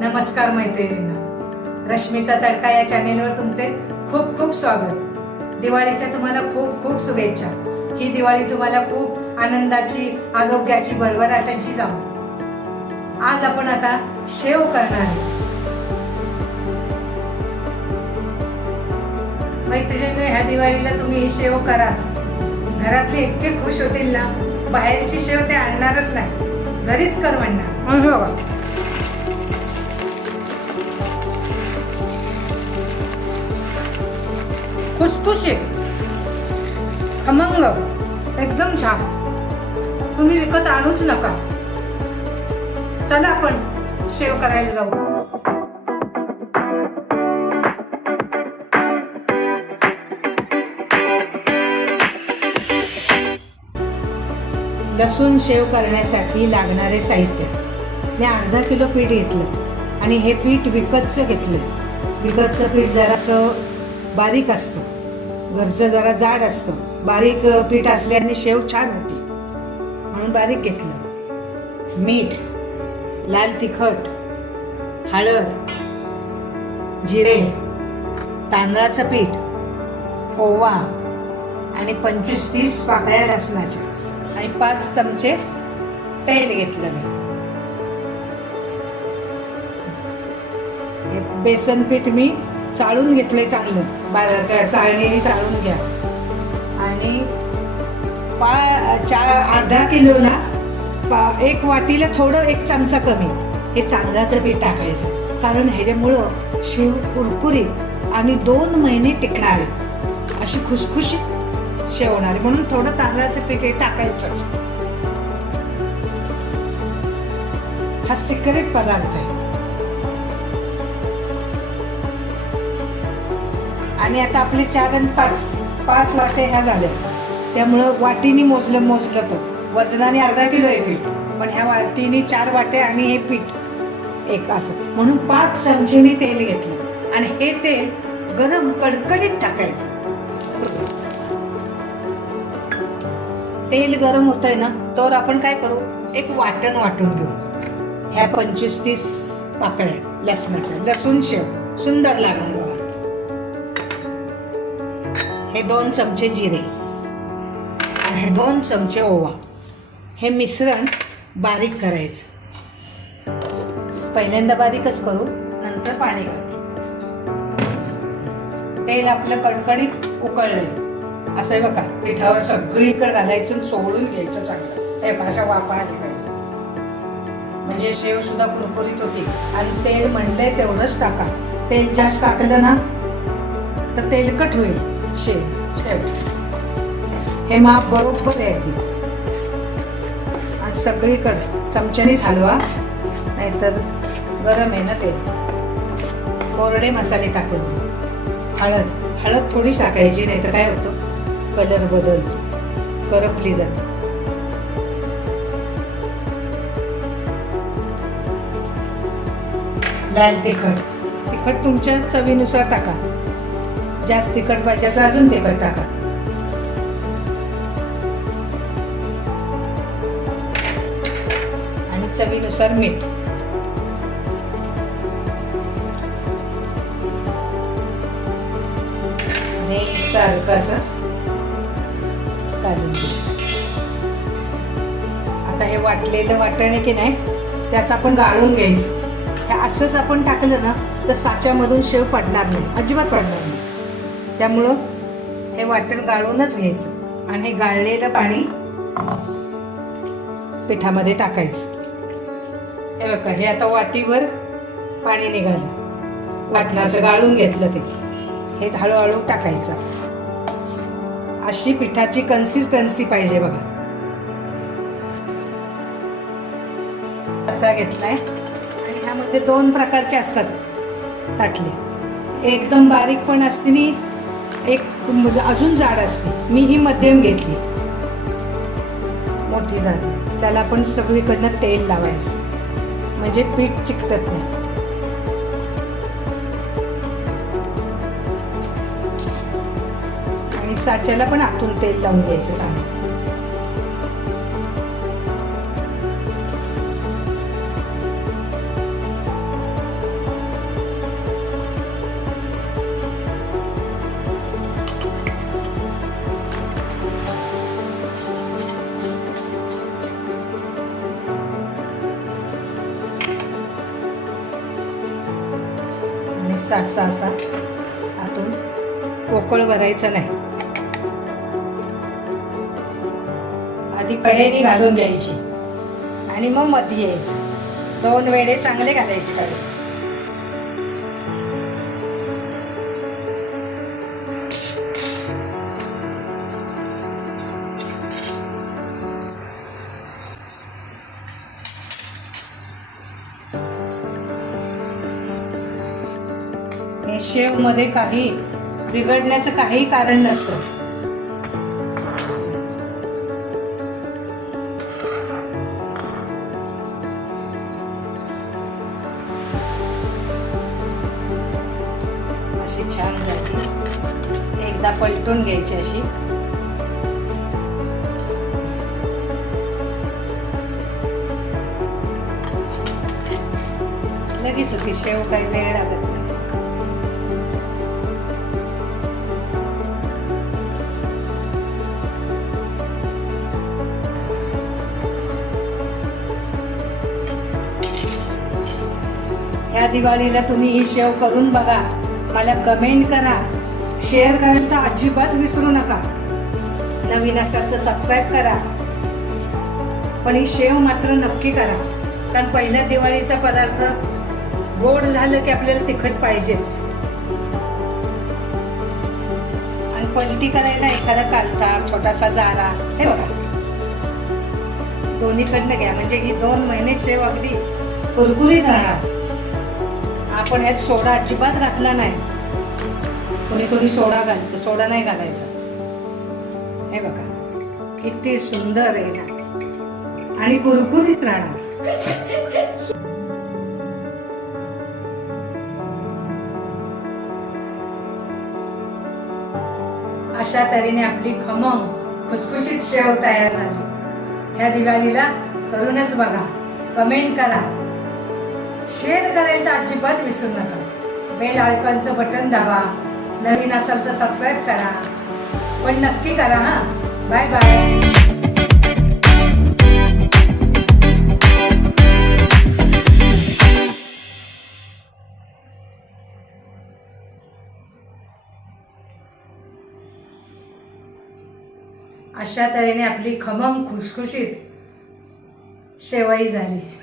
नमस्कार मैत्रिणींना. रश्मीचा तडका या चॅनेलवर तुमचे खूप खूप स्वागत. दिवाळीच्या तुम्हाला खूप खूप शुभेच्छा. ही दिवाळी तुम्हाला खूप आनंदाची आरोग्याची भरभराटाची जाऊ आज आपण आता शेव करणार आहे. मैत्रिणींनो ह्या दिवाळीला तुम्ही ही शेव कराच. घरातले इतके खुश होतील ना? बाहेरची शेव ते आणणारच नाही. घरीच कर म्हणणार. हे बघा अमंग एकदम छान. तुम्ही विकत आणूच नका. चला आपण शेव करायला जाऊ. लसूण शेव करण्यासाठी लागणारे साहित्य. मी अर्धा किलो पीठ घेतलं आणि हे पीठ विकतचं घेतलं. विकतचं पीठ जरासं बारीक असतं. घरचं जरा जाड असतं. बारीक पीठ असल्याने शेव छान होती. म्हणून बारीक घेतलं. मीठ लाल तिखट हळद जिरे तांदळाचं पीठ ओवा आणि पंचवीस तीस पाकळ्या रसनाच्या आणि पाच चमचे तेल घेतलं मी. बेसन पीठ मी चाळून घेतले चांगलं. चाळणीने चाळून घ्या. आणि पा चार अर्धा किलोला पा एक वाटीला थोडं एक चमचा कमी. हे तांदळाचं पीठ टाकायचं. कारण ह्याच्यामुळं शिव कुरकुरीत आणि दोन महिने टिकणारे अशी खुसखुशीत शेवणारे. म्हणून थोडं तांदळाचं पीठ हे टाकायचंच. हा सिक्रेट पदार्थ आहे. आणि आता आपले चार आणि पाच पाच वाटे ह्या झाल्या. त्यामुळं वाटीने मोजलं मोजलं तर. वजनाने अर्धा किलो आहे पीठ. पण ह्या वाटीने चार वाटे आणि हे पीठ एक असं. म्हणून पाच चमचे तेल घेतलं. आणि हे तेल गरम कडकडीत टाकायचं. तेल गरम होतंय ना तर आपण काय करू? एक वाटण वाटून घेऊ. ह्या पंचवीस तीस पाकळ्या लसणाच्या. लसूण शेव. सुंदर लागणार. हे दोन चमचे जिरे आणि हे दोन चमचे ओवा. हे मिश्रण बारीक करायचं. पहिल्यांदा बारीकच करू नंतर पाणी घालू. तेल आपलं कडकडीत उकळलं. असं आहे बघा पिठावर सगळीकडे घालायचं आणि घ्यायचं चांगलं. हे भाषा वापा आली म्हणजे शेव सुद्धा कुरकुरीत होती. आणि तेल म्हणलंय तेवढंच टाका. तेल जास्त टाकलं ना तर तेलकट होईल. शेव हे माप बरोबर आहे अगदी. आणि सगळीकडे चमच्यानेच हलवा नाहीतर गरम आहे ना ते. कोरडे मसाले टाकून हळद हळद थोडी टाकायची नाही तर काय होतं? कलर बदलतो. करपली जाते. लाल तिखट. तिखट तुमच्या चवीनुसार टाका. जास्त तिखट पाहिजे असं अजून तिखट टाका. आणि चवीनुसार मीठ. आणि एकसारखं असं काढून आता हे वाटलेलं वाटण आहे की नाही ते आता आपण गाळून घ्यायचं. हे असंच आपण टाकलं ना तर साच्यामधून शेव पडणार नाही अजिबात पडणार नाही. त्यामुळं हे वाटण गाळूनच घ्यायचं आणि हे गाळलेलं पाणी पिठामध्ये टाकायचं. हे बघा हे आता वाटीवर पाणी निघालं. वाटणाचं गाळून घेतलं ते. हे हळूहळू टाकायचं. अशी पिठाची कन्सिस्टन्सी पाहिजे बघा. घेतलाय. आणि ह्यामध्ये दोन प्रकारचे असतात ताटले. एकदम बारीक पण असते आणि एक म्हणजे अजून जाड असते. मी ही मध्यम घेतली. मोठी जाड त्याला आपण सगळीकडनं तेल लावायचं. म्हणजे पीठ चिकटत नाही. आणि साच्याला पण आतून तेल लावून घ्यायचं सांग आणि साचा असा. आतून पोकळ भरायचं नाही. आधी कडेने घालून घ्यायची. आणि मग मध्ये यायचं. दोन वेळे चांगले घालायचे कडे हे काही बिघडण्याचं काही कारण नसतं. अशी छान झाली. एकदा पलटून घ्यायची अशी. लगेच होती शेव काही वेळ लागत ह्या दिवाळीला तुम्ही ही शेव करून बघा. मला कमेंट करा. शेअर करायला तर अजिबात विसरू नका. नवीन असाल तर सबस्क्राईब करा. पण ही शेव मात्र नक्की करा. कारण पहिल्या दिवाळीचा पदार्थ गोड झालं की आपल्याला तिखट पाहिजेच. आणि पलटी करायला एखादा कालता छोटासा जारा हे बघा. दोन्हीकडनं घ्या. म्हणजे ही दोन महिने शेव अगदी कुरकुरीत राहणार. पण ह्यात सोडा अजिबात घातला नाही. कोणी कोणी सोडा घालतो सोडा नाही घालायचा. हे बघा किती सुंदर आहे ना. आणि कुरकुरीत राहणार. अशा तऱ्हेने आपली खमंग खुसखुशीत शेव तयार झाली. ह्या दिवाळीला करूनच बघा. कमेंट करा. शेअर करायला तर अजिबात विसरू नका. बेल आयकॉनचं बटन दाबा. नवीन असाल तर सबस्क्राईब करा. पण नक्की करा हां. बाय बाय अशा तऱ्हेने आपली खमंग खुशखुशीत शेवई झाली.